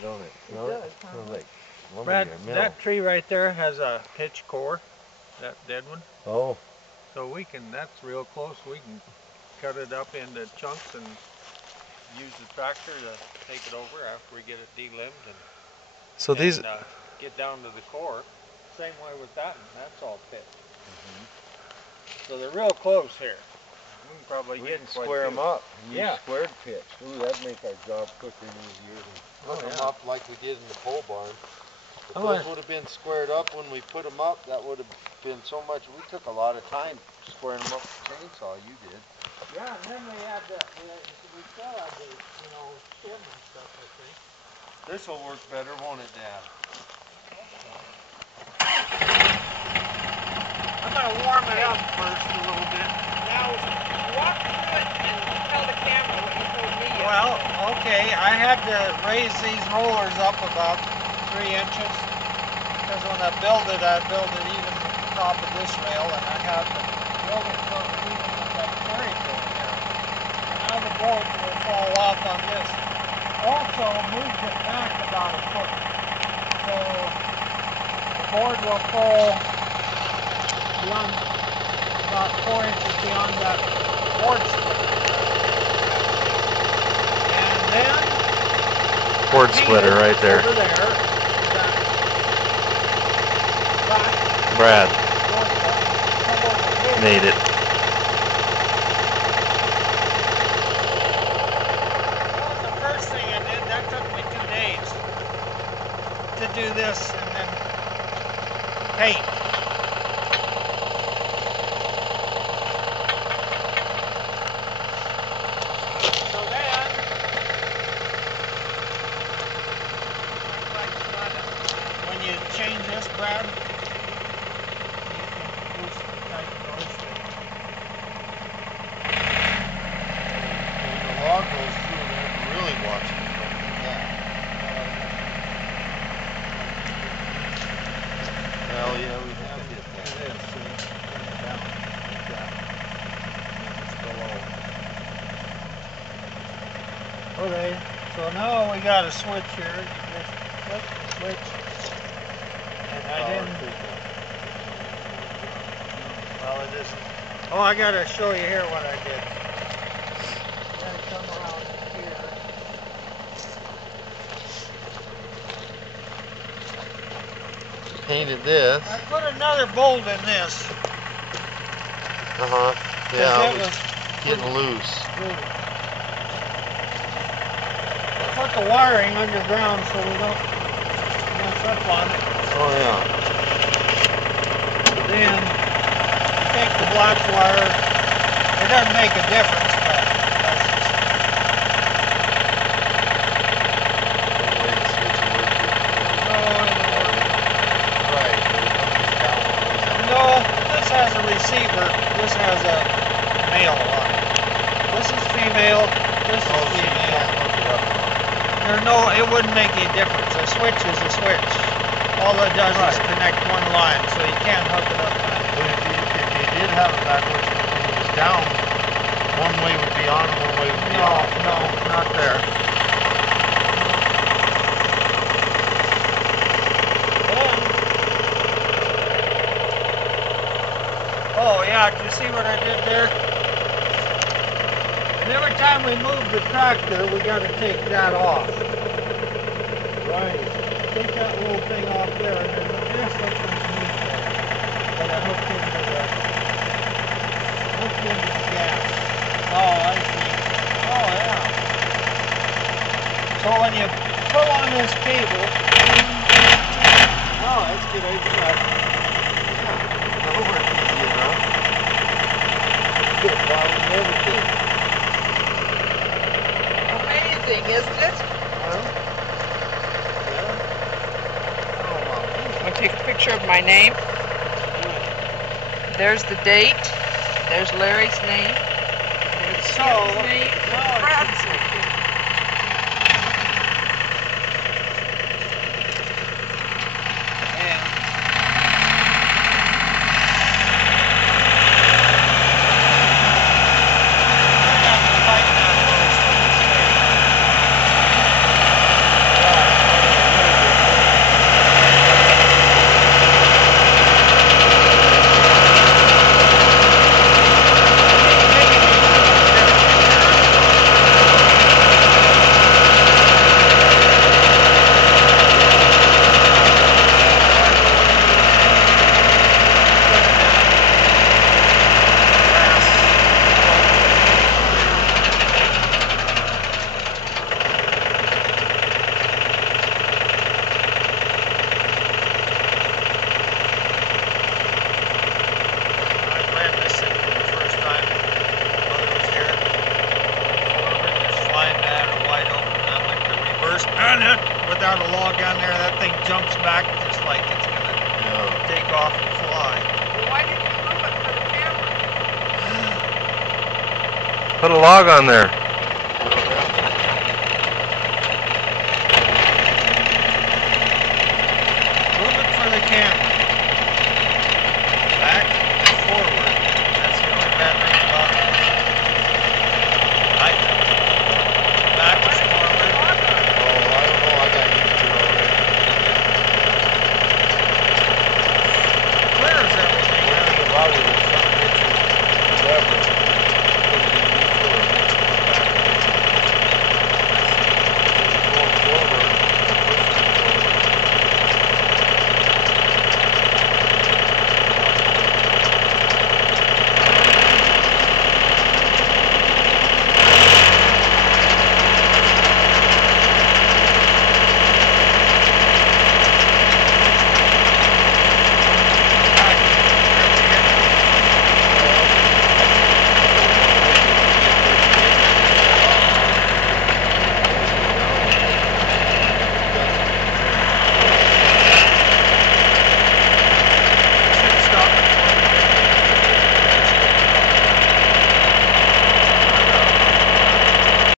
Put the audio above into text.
don't it? It does, huh? Like Brad, mill. that tree right there has a pitch core, that dead one. Oh. So we can, that's real close, we can cut it up into chunks and use the tractor to take it over after we get it delimbed and, So these get down to the core. Same way with that one, that's all pitch. So they're real close here. We can probably We get can quite square a them few. up. Yeah. Squared pitch. Ooh, that'd make our job quicker and easier. put them up like we did in the pole barn. If I those want- would have been squared up when we put them up, that would have been so much. We took a lot of time squaring them up with the chainsaw. You did. Yeah, and then we had the, we still had the, stem and stuff, I think. This will work better, won't it, Dad? I'm gonna warm it up first a little bit. Now, walk through it and tell the camera what you told me. Well, okay, I had to raise these rollers up about 3 inches because when I build it even the top of this rail, and I had to build it so that even with that carry going here. And now the board will fall off on this. Also moved it back about a foot. So the board will fall beyond about 4 inches beyond that board split. And then Board splitter right there. over there, that Brad back made it. That was the first thing I did. That took me 2 days to do this and then paint. So then, when you change this, Brad, you can boost the tight nose. When the log goes through there, really watch it. Well, yeah, we have hit that. It is, see? Bring it down like that. It's below. Okay, so now we got a switch here. You just flip the switch. And I didn't. Well, it isn't. Oh, I gotta show you here what I did. You gotta come around here. Painted this. I put another bolt in this. Uh-huh. 'Cause Yeah, it it was getting loose. I put the wiring underground so we don't mess up on it. Oh, yeah. Then you take the black wire. It doesn't make a difference, but that's just, One way to switch it works. oh, it'll work. Right. No, this has a receiver. This has a male on it. This is female. This is female. It wouldn't make any difference. A switch is a switch. All it does is connect one line, so you can't hook it up. But if you did have it backwards and it was down, one way would be on, one way would be off. No, not there. Oh yeah, do you see what I did there? And every time we move the tractor, we got to take that off. Right. Take that little thing off there, and then this hooked underneath there. But I hooked into the gas. Oh, I see. Oh yeah. So when you pull on this cable, oh, that's good idea. Good problem, everything. Amazing, isn't it? I'll take a picture of my name. There's the date. There's Larry's name. There's Skip's name. Brad's name. without a log on there, that thing jumps back just like it's gonna take off and fly. Well, why didn't you move it for the camera? Put a log on there.